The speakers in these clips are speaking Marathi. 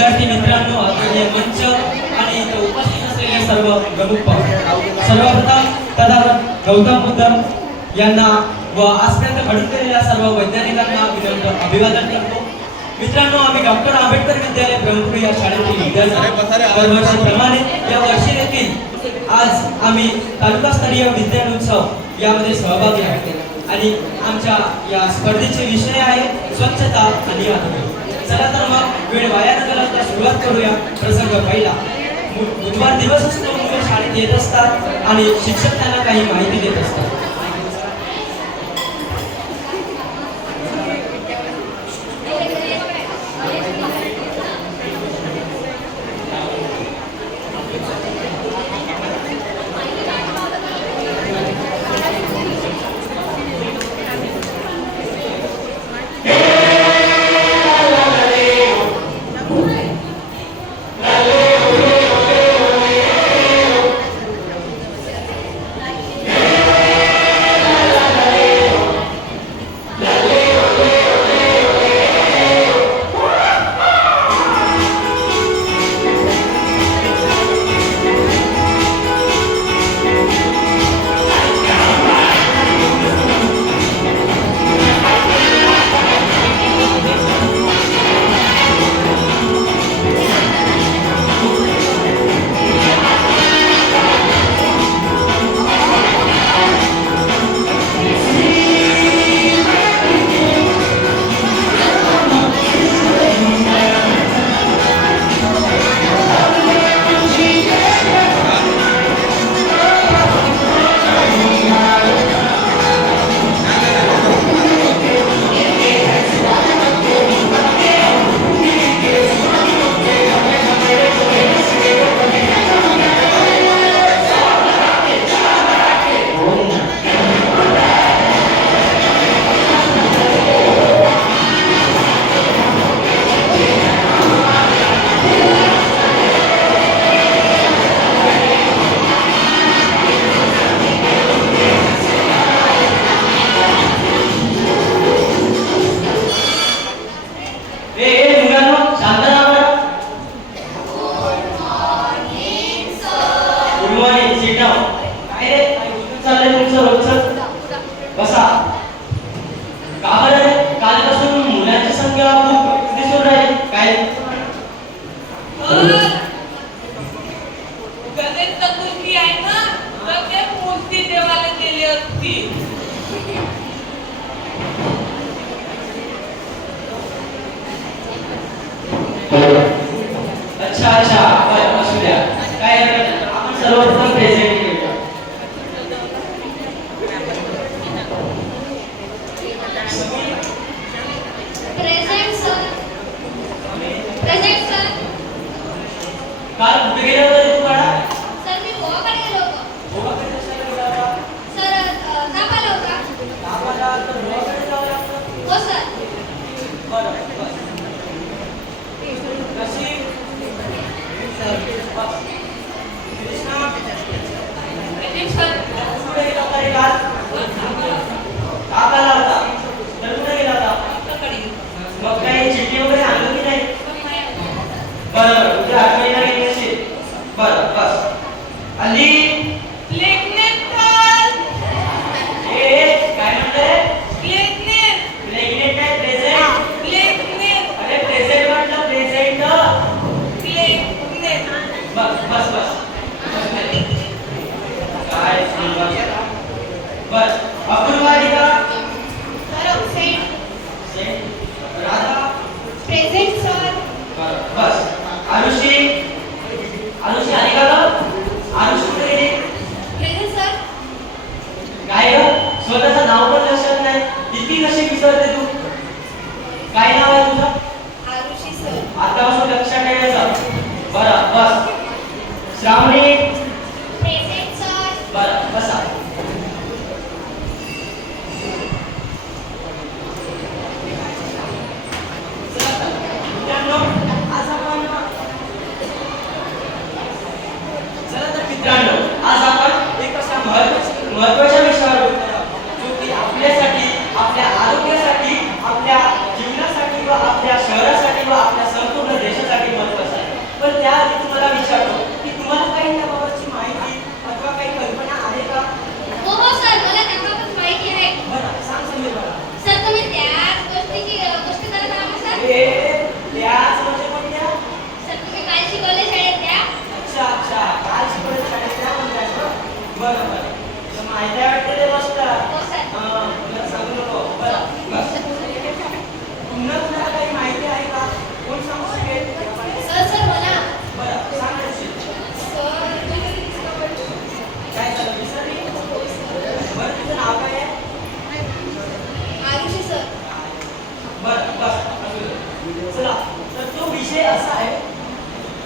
विद्यार्थी मित्रांनो, आदरणीय मंच आणि इथे उपस्थित असलेले सर्व प्रमुख पाहुणे, सर्वप्रथम तथागत गौतम बुद्ध यांना व आजपर्यंत घडलेल्या सर्व वैज्ञानिकांना विनम्र अभिवादन करतो। मित्रांनो, आम्ही डॉक्टर आंबेडकर विद्यालय ब्रह्मपुरी या शाळेतील विद्यार्थी दरवर्षीप्रमाणे या वर्षी देखील आज आम्ही तालुकास्तरीय विज्ञान उत्सव यामध्ये सहभागी आहोत आणि आमच्या या स्पर्धेचे विषय आहे स्वच्छता आणि आरोग्य। चला तर मग वेळ वाया न घालवता सुरुवात करूया। प्रसंग पहिला, बुधवार दिवस असतो, मुले शाळेत येत असतात आणि शिक्षक त्यांना काही माहिती देत असतात।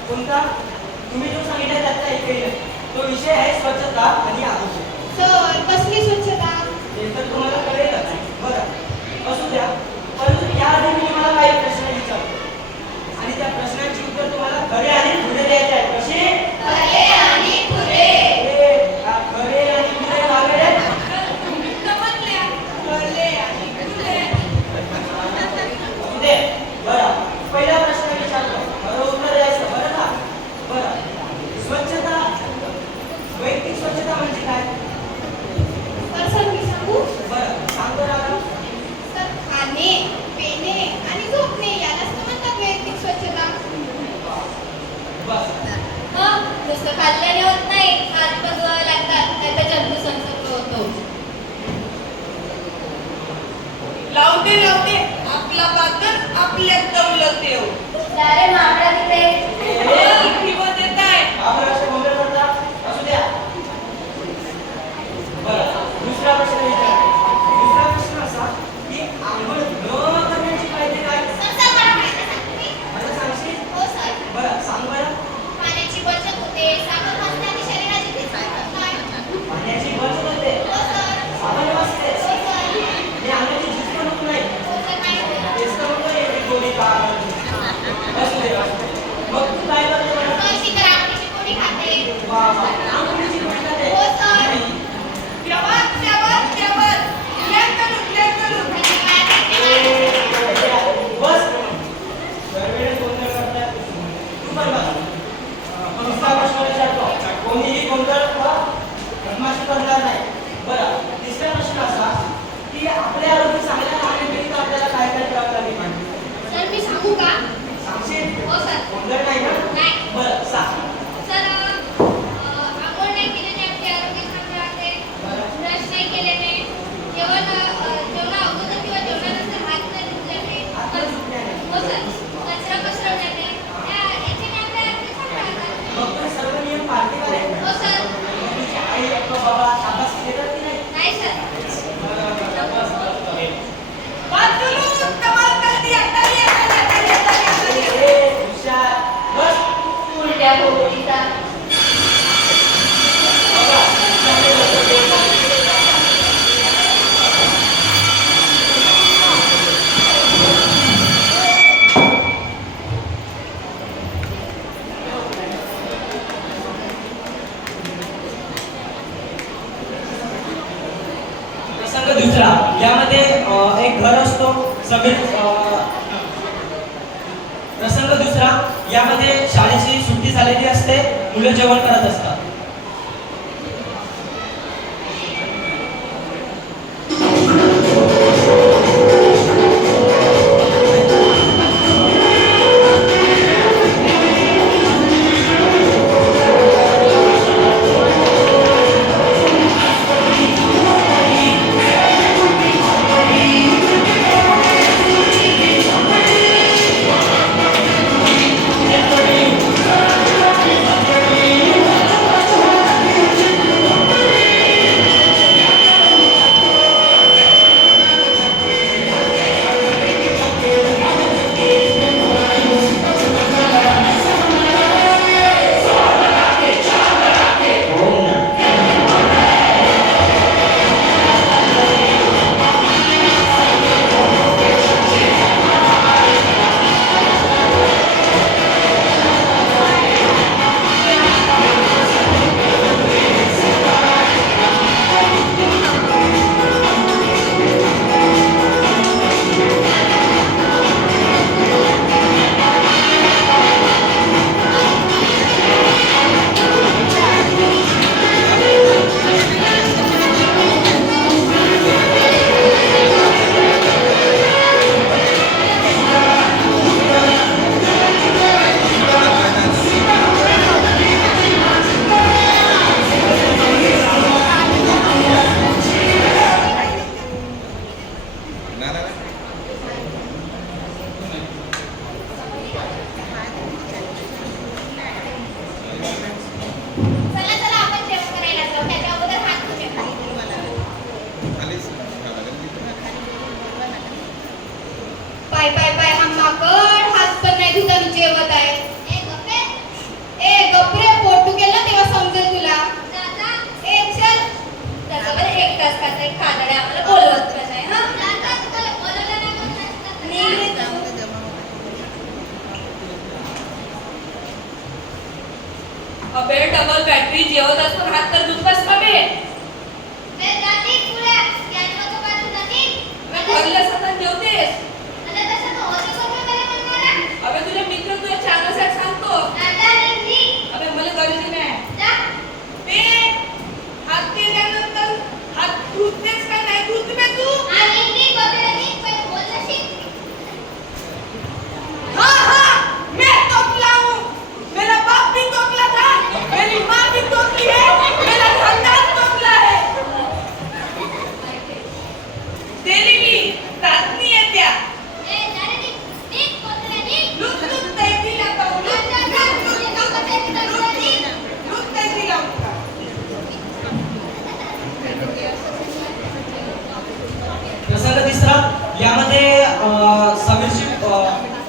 कोणता? तुम्ही जो सांगितला त्याचा एकही नाही. तो विषय आहे स्वच्छता आणि आरोग्य. सर कसली स्वच्छता? हे तर तुम्हाला कळेलच. बरं असू द्या, परंतु याआधी मी तुम्हाला काही प्रश्न विचारतो आणि त्या प्रश्नांची उत्तर तुम्हाला खरे आणि खुले द्यायचे आहेत. कसे? खरे आणि खुले. खरे आणि खुले वागले. समजल्या? खरे आणि खुले. असू दे. बरं पहिला प्रश्न विचारतो, बरं उत्तर द्यायचं. बरं का? बरं स्वच्छता, वैयक्तिक स्वच्छता म्हणजे काय? सर मी सांगू? बरं सांगतो ना. सर खाणे, पिणे आणि झोपणे यालाच तर म्हणतात वैयक्तिक स्वच्छता. बस नुसतं खाल्ल्याने होत नाही, हात पण धुवावे लागतात, त्याचा जंतू संसर्ग होतो. लावते लावते आपला पात्र आपल्यात दौलत येऊ. अरे माकडा तिथे. हिंमत येत आहे. आपण असे गोंधळ करता. असू द्या. बरं दुसरा प्रश्न विचारतो. दुसरा प्रश्न असा की आंघोळ न करण्याची काळजी काय? सर मला माहिती आहे तुम्ही. मला सांगशील? हो सर. बरं सांग बरं. पाण्याची बचत होते, साबण वाचते आणि शरीराची केस वाढतात. पाण्याची बचत होते, हो सर. साबण वाचते, हो सर. आणि अंगाची झीज पण होत नाही. हो सर नाही होत. तेच तर म्हणतोय, एक गोळी खा. असू दे, असू दे. मग तू काय करते बरं? सर शीतळ आमटीची पोळी खाते. वा, वा. आंघोळीची गोळी खाते. हो सर. आणि तेव्हाच तेव्हाच तेव्हाच लेट करून आणि पायात घालते मला. बस दरवेळेस गोंधळ करतात. तू पण बस. दुसरा प्रश्न विचारतो. कोणीही गोंधळ व बदमाशी करणार नाही. बरं तिसरा प्रश्न असा की आपले आरोग्य चांगल्या राहण्याकरिता आपल्याला काय काय करावं लागेल? सर मी सांगू का? सांगशील? हो सर. गोंधळ नाही ना? नाही. बरं सांग. सर आंघोळ नाही केल्याने आपले आरोग्य चांगले राहते. ब्रश नाही केल्याने, जेवणा अगोदर किंवा जेवणानंतर हात नाही धुतल्याने, हात नाही धुतल्याने. हो सर, कचरा पसरवल्याने याच्याने आपले आरोग्य चांगले राहतात. मग तू सर्व नियम पाळते का रे? हो सर. मग तुझी आई किंवा बाबा अभ्यास देतात की नाही? नाही सर. बरं, बस, बस, बस. वाचलू कमाल कर दिया. ताली. ए, हुशार. बस. उलट्या भोवतीचा. बघा, प्रसंग दुसरा, यामध्ये एक घर असतो. प्रसंग दुसरा, यामध्ये शाळेची सुट्टी झालेली असते, मुलं जेवण करत असतात. अबे डबल बॅटरी जेवत असतो हात तर दुखतच का बे बे जाती पुढे याने नको पाहतो जाती भरले सतत जेवतेस आणि तसं तो होतो का मला म्हणणार अबे तुझे मित्र तुझ्या चांगल्यासाठी सांगतो आता निघली अबे मला गरज नाही जा ते हात केल्यानंतर हात धुतेस का नाही धुत बे तू आणि निघ बघण्याची पण बोलशी हाँ हाँ मैं टोकला हूँ मेरा बाप भी टोकला था मेरी माँ भी टोकली है मेरा खानदान टोकला है तेरी भी रातनी है क्या ए जाने निघ बघण्याची लुट लुट तैती लाता हूँ लुट जा जा तुझे काम करायचं नाही लुट तैती लाऊंगा प्रसंग तिसरा यामध्ये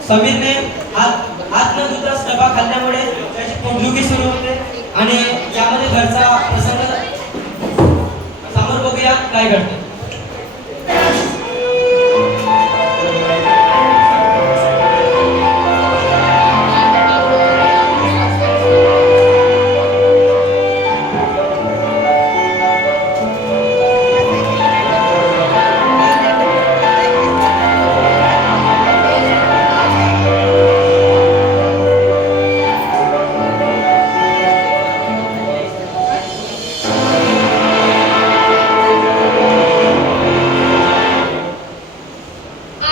समीरने हात न धुताच डबा खाल्ल्यामुळे त्याची पोटदुखी सुरू होते आणि यामध्ये घरचा प्रसंग समोर बघूया काय घडते.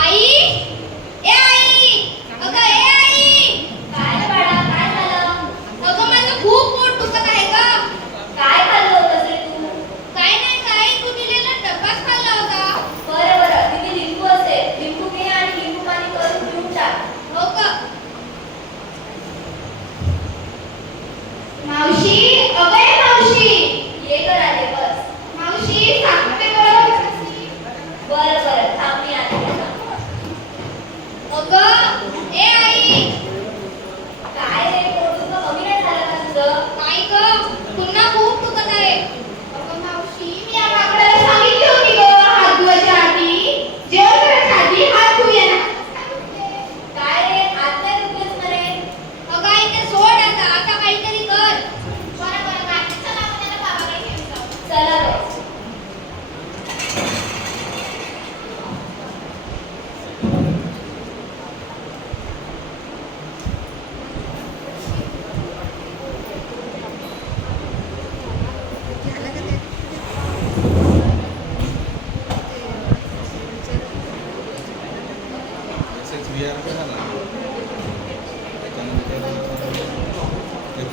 आई ए आई अगं ए आई काय बाळा काय झालं अगं माझं खूप पोट दुखत आहे ग काय खाल्लं होतं रे तू काय नाही काय तू दिलेला डब्बाच खाल्ला होता बरं बरं तिथे लिंबू असेल लिंबू घे आणि लिंबू पाणी करून पिऊन टाक हो का मावशी अगं ए मावशी ये कर आले बस मावशी सांगते बरं बरं बरं थांब मी आले अगं ए आई काय रे पोटदुखी कमी नाही झालं का तुझं काय ग पुन्हा खूप दुखत आहे अगं मावशी मी या माकडाला सांगितली होती ग हात धुवायच्या आधी जेवण करायच्या आधी हात धुया ना काय रे हात नाही धुतलेस मरे अगं आई ते सोड आता काहीतरी कर बरं बरं काय चला आपल्याला बाबाकडे घेऊन जाऊ चला रे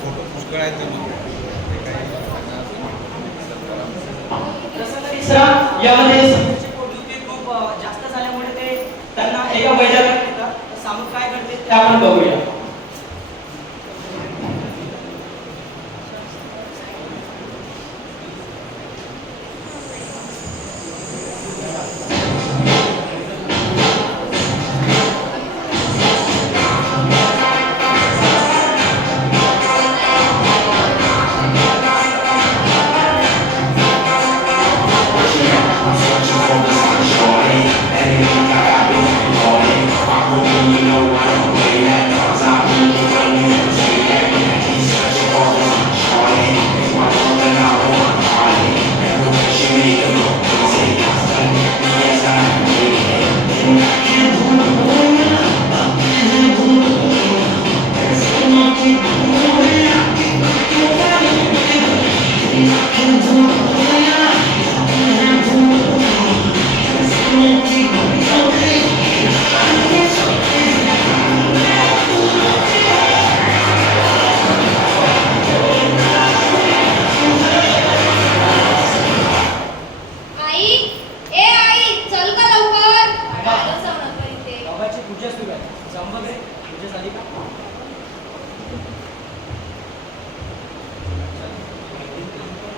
फोटो पुष्कळ आहेत प्रसंग तिसरा यामध्ये समीरची पोटदुखी खूप जास्त झाल्यामुळे ते त्यांना एका वैद्याकडे नेतात. सामूहिक काय करते ते आपण बघूया.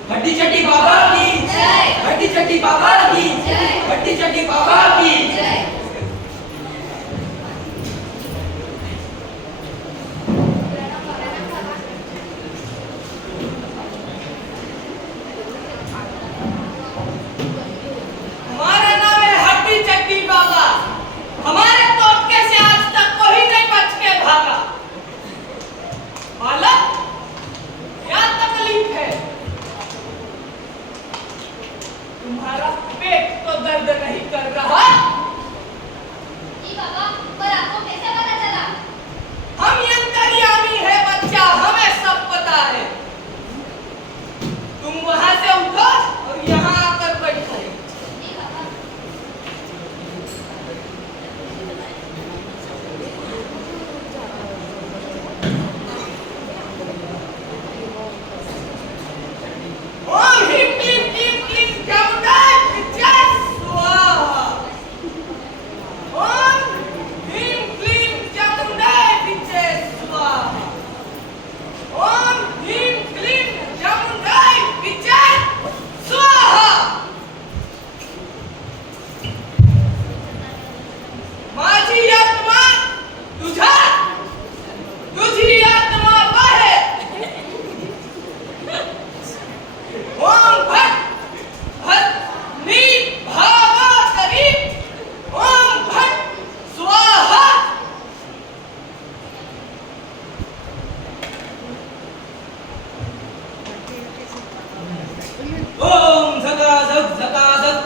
हड्डी चड्डी बाबा की जय, हड्डी चड्डी बाबा की जय, हड्डी चड्डी बाबा की जय। हमारा नाम है हड्डी चड्डी बाबा, हमारे टोटके से आज तक कोई नहीं बच के भागा। मालूम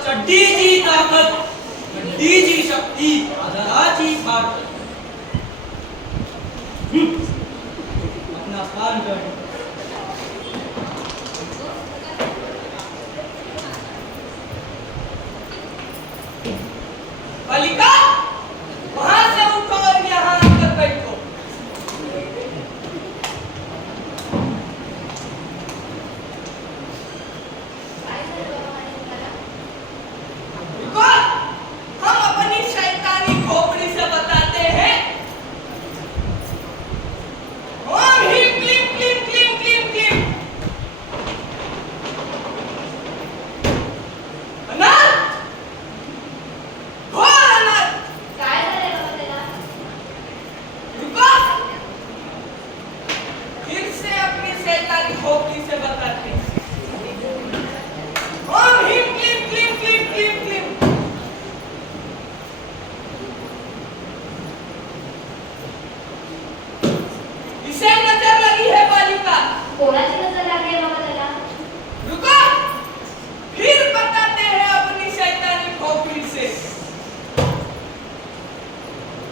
चड्डीची ताकद, हड्डीची शक्ती, आधाराची फाट. अपना स्थान कर. बालिका, वहां से उठो और यहाँ आकर बैठो. काय झालं बाबा माझ्या मुलाला? रुको, हम अपनी शैतानी खोपड़ी से बताते हैं. ओम ह्रीं क्लीं क्लीं क्लीं क्लीं क्लीं. अनाथ, घोर अनाथ. काय झालंय बाबा त्याला? रुको, फिर से अपनी शैतानी खोपड़ी से बताते हैं. ओम ह्रीं क्लीं क्लीं क्लीं क्लीं क्लीं. इसे नजर लगी है बालिका. कोणाची नजर लागली आहे बाबा त्याला? रुको, फिर बताते हैं अपनी शैतानी खोपड़ी से.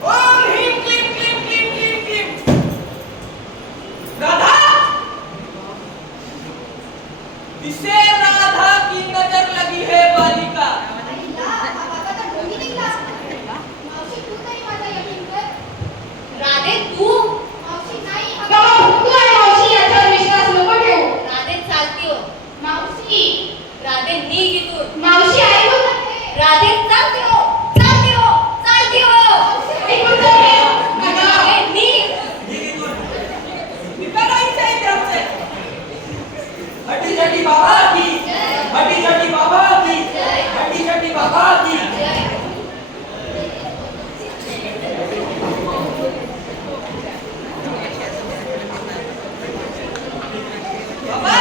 ओम ह्रीं क्लीं क्लीं क्लीं क्लीं क्लीं. राधा, इसे राधा की नजर लगी है बालिका. आईला, हा बाबा तर ढोंगी निघाला. मावशी तू तरी माझा यकीन कर. राधे तू? मावशी नाही. मावशी याच्यावर विश्वास नको ठेवू. राधे चालती हो. मावशी राधे निघ इथून. मावशी ऐकून राधे चालती हो. चालती हो. चालती हो. ऐकून तर घे. राधे निघ. निकलो इसे इधर से. हड्डी चड्डी बाबा की, हड्डी चड्डी बाबा की, हड्डी चड्डी बाबा की. बाबा,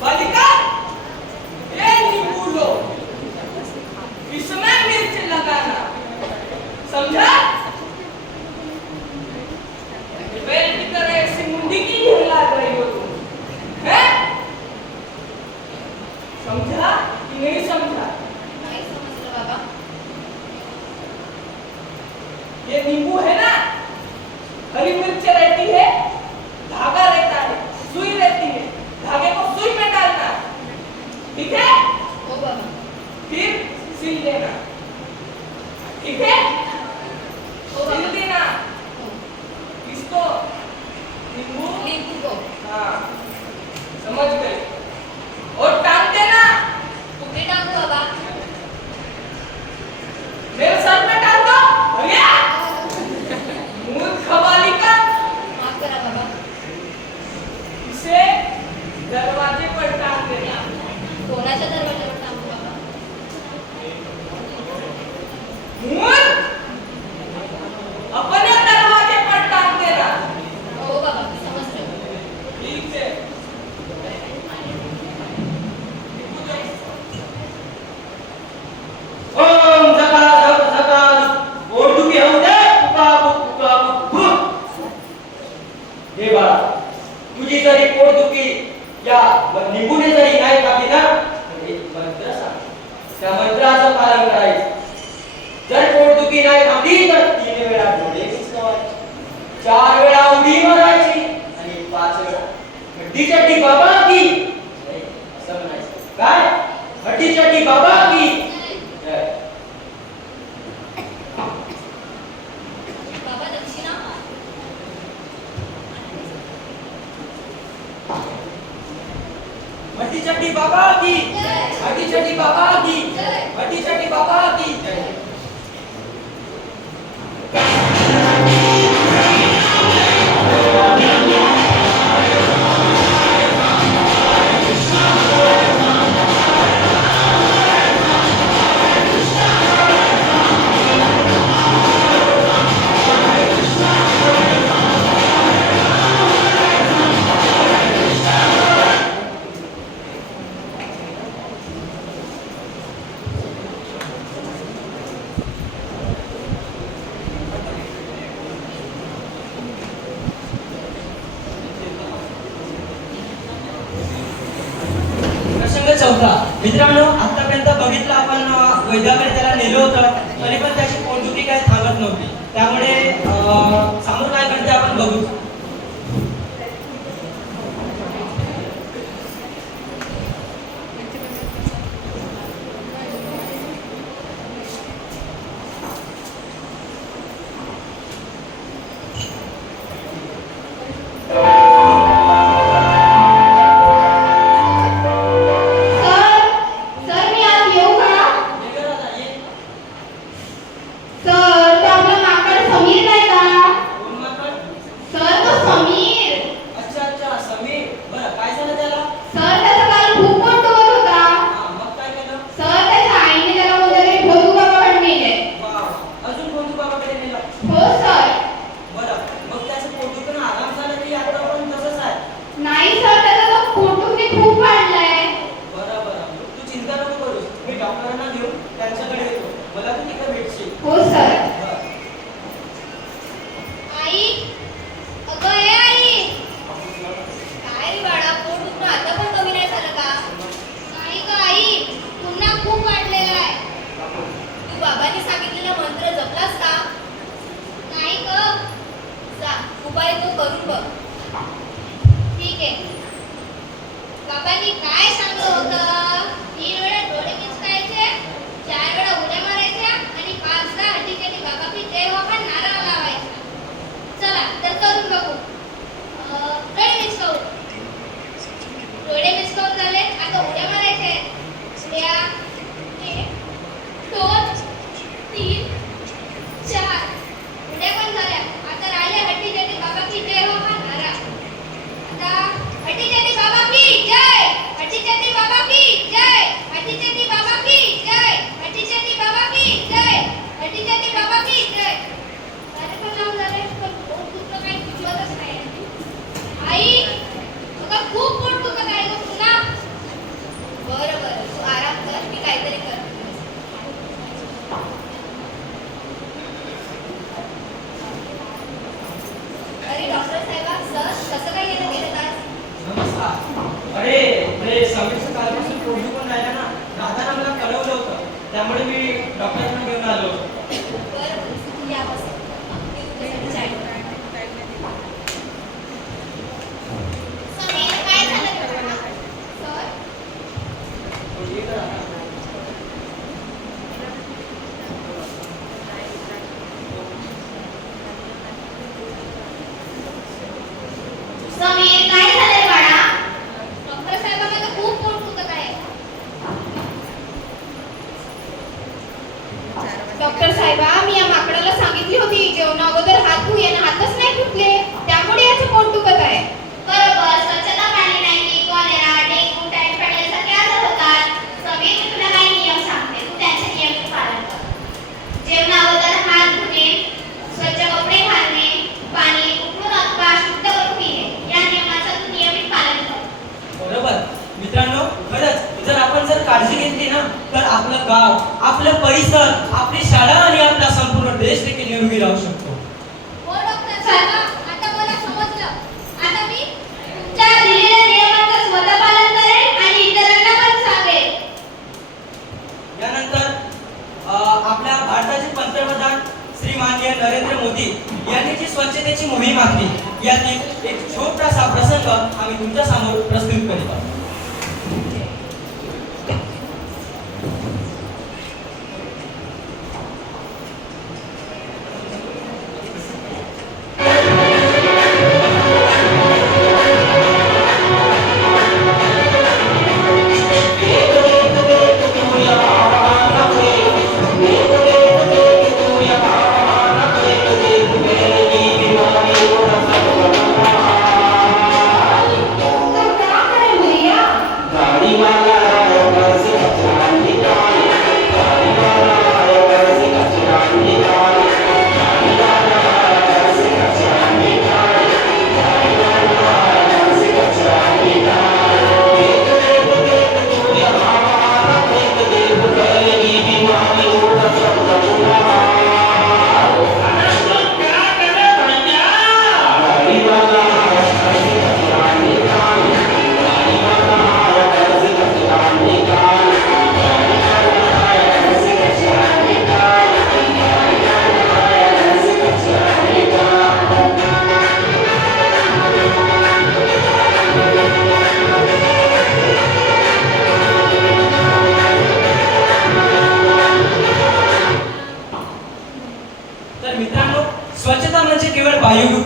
बालिका, ये नींबू लो. इसमें मिर्च लगाना. समझा? बैल की तरह ऐसी मुंडी की हिला रही हो तुम. हैं? समझा कि नहीं समझा? नाही समजलं बाबा. ये नींबू है ना, हरी मिर्च रहती है, धागा रहता है, सुई रहती है. धागे को सुई में डालना. ठीक है? हो बाबा. फिर सिल देना. ठीक है? हो सिल बाबा. देना. इसको नींबू. लिंबू को. हाँ, समझ गए. और टांग देना. कुठे टाकू बाबा? मेरे सर में टांग दो. हो गया? मूर्ख बालिका, माफ करा बाबा. इसे दरवाजे पर टांग देना. कोणाच्या दरवाजावर टाकू बाबा? मूर्ख, अपने दरवाजे पर टांग देना. हो बाबा, समजलं. ठीक है. ओम झकाझक झकाझक, पोटदुखी होऊ दे, पुकाबुक. हे बाळा, तुझी जरी पोटदुखी या निंबूने जरी नाही कापली ना, तर एक मंत्र सांग. त्या मंत्राचं पालन करायचं. जर पोटदुखी नाही थांबली तर 3 वेळा डोळे मिचकावायचे, 4 वेळा उडी मारायची आणि 5 वेळा हड्डी चड्डी बाबा की जय असं म्हणायचं. काय? हड्डी चड्डी बाबा की जय. बाबा दक्षिणा. हड्डी चड्डी बाबा की, हड्डी चड्डी बाबा की, हड्डी चड्डी बाबा की जय. चौथा. मित्रांनो, आतापर्यंत बघितलं आपण वैद्याकडे त्याला नेलं होतं, तरी पण त्याची पोटदुखी काही थांबत नव्हती. त्यामुळे समोर काय करते आपण बघू. सर सर मी आज येऊ का सर तो आपला माकड समीर नाही का सर तो समीर अच्छा समीर. बरं, काय झालं त्याला? सर त्याचा काल खूप पोट दुखत होता मग काय केलं? सर त्याच्या आईने त्याला कोणत्या तरी भोदू बाबाकडे नेले वा, अजून कोणत्या बाबाकडे नेलं? हो सर बरं, मग त्याचं पोटदुखीनं आराम झाला की आता पण तसंच आहे? नाही सर त्याचा तो पोटदुखी खूप वाढलाय बरं, तू चिंता नको करूस. मी डॉक्टरांना घेऊन त्यांच्याकडे येतो. मला तू तिकडे भेटशील. हो सर बरं. आई, अगं ए आई, काय रे बाळा, पोट दुखणं आता पण कमी नाही झालं का? नाही ग आई, पुन्हा खूप वाढलेलं आहे. तू बाबांनी सांगितलेला मंत्र जपलास का? नाही ग. जा, उपाय तो करून बघ. ठीक आहे. बाबांनी काय सांगलं होतं? 3 वेळा डोळे मिचकायचे, 4 वेळा उड्या मारायच्या आणि 5दा हड्डीच्या बाबा की जय हो हा नारा लावायचा. चला तर करून बघू. डोळे मिचकावू. डोळे मिचकावून झाले, आता उड्या मारायचे. उड्या. 1 2 3 4. उड्या पण झाल्या. आता राहिले हड्डीच्या बाबा की जय हो हा नारा. आता हड्डीच्या बाबा की जय. हड्डीच्या बाबा की जय. हड्डीच्या बाबा की जय. हड्डीच्या बाबा की जय. हड्डीच्या बाबा की जय. अरे पण लावून झाले, पण पोट दुखणं काही किंमतच नाही. आई, तुला खूप पोट दुखत आहे गं पुन्हा. बरं, तू आराम कर, मी काहीतरी कर. अरे डॉक्टर साहेबा, सर कसं काय गेलं आज? नमस्कार. अरे समीरचं कालपासून पोटदुखी पण राहिला ना. दादानं मला कळवलं होतं, त्यामुळे मी डॉक्टरांना घेऊन आलो होतो. बरं, या बस. मी तुझ्यासाठी चाय बनवते. समीर, काय झालं तुला? सर, ठीक आहे. समीर काय झालंय बाळा डॉक्टर साहेबा, माझं खूप पोट दुखत आहे. डॉक्टर साहेबा मी या माकडाला सांगितली होती जेवणा अगोदर हात धु यानं हातच नाही धुतले त्यामुळे याचं पोट दुखत आहे बरोबर, स्वच्छता पाळली नाही, कॉलेरा, डेंग्यू, टायफॉइड यासारखे आजार होतात. समीर, मी तुला काही नियम सांगते, तू त्यांचे नियमाचे पालन कर. जेवणा अगोदर हात धुणे, स्वच्छ कपडे घालणे, पाणी उकळून अथवा शुद्ध करून पिणे, या नियमाचं तू नियमित पालन कर. बरोबर. मित्रांनो, खरंच जर आपण काळजी घेतली ना, तर आपलं गाव, आपलं परिसर, आपली शाळा आणि आपला संपूर्ण देश देखील निरोगी राहू शकतो. हो डॉक्टर साहेबा, आता मला समजलं. आता मी तुमच्या दिलेल्या नियमाचं स्वतः पालन करेन आणि इतरांना पण सांगेन. यानंतर आपल्या भारताचे पंतप्रधान श्री माननीय नरेंद्र मोदी यांनी जी स्वच्छतेची मोहीम आखली, यातील एक छोटासा प्रसंग आम्ही तुमच्या समोर प्रस्तुत करीत आहोत.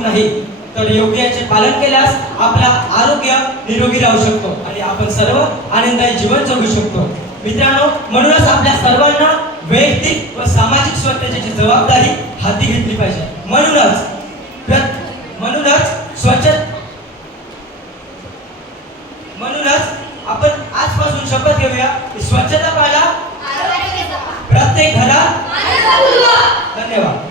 नाही तर योग्य याचे पालन केल्यास आपला आरोग्य निरोगी राहू शकतो आणि आपण सर्व आनंदायी जीवन जगू शकतो. मित्रांनो, म्हणूनच आपल्या सर्वांना वैयक्तिक व सामाजिक स्वच्छतेची जबाबदारी हाती घेतली पाहिजे. म्हणूनच आपण आजपासून शपथ घेऊया की स्वच्छता पाळा, आरोग्य जपा. प्रत्येक घरात आनंद बुलवा. धन्यवाद.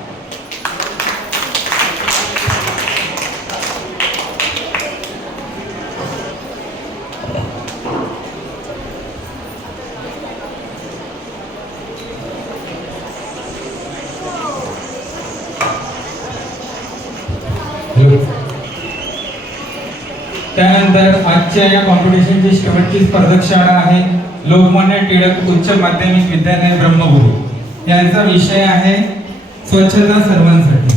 त्यानंतर आजच्या या कॉम्पिटिशनची शेवटची स्पर्धक शाळा आहे लोकमान्य टिळक उच्च माध्यमिक विद्यालय ब्रह्मगुरु. यांचा विषय आहे स्वच्छता सर्वांसाठी.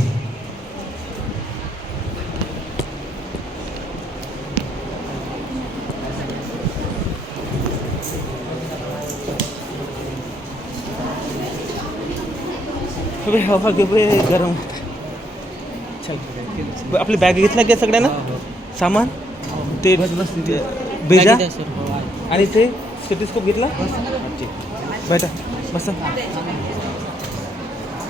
हवा घे गरम. आपली बॅग घेतला का सगळ्यांना सामान ते भेजा आणि ते स्टेटिस्कोप घेतला. बैठा बसा.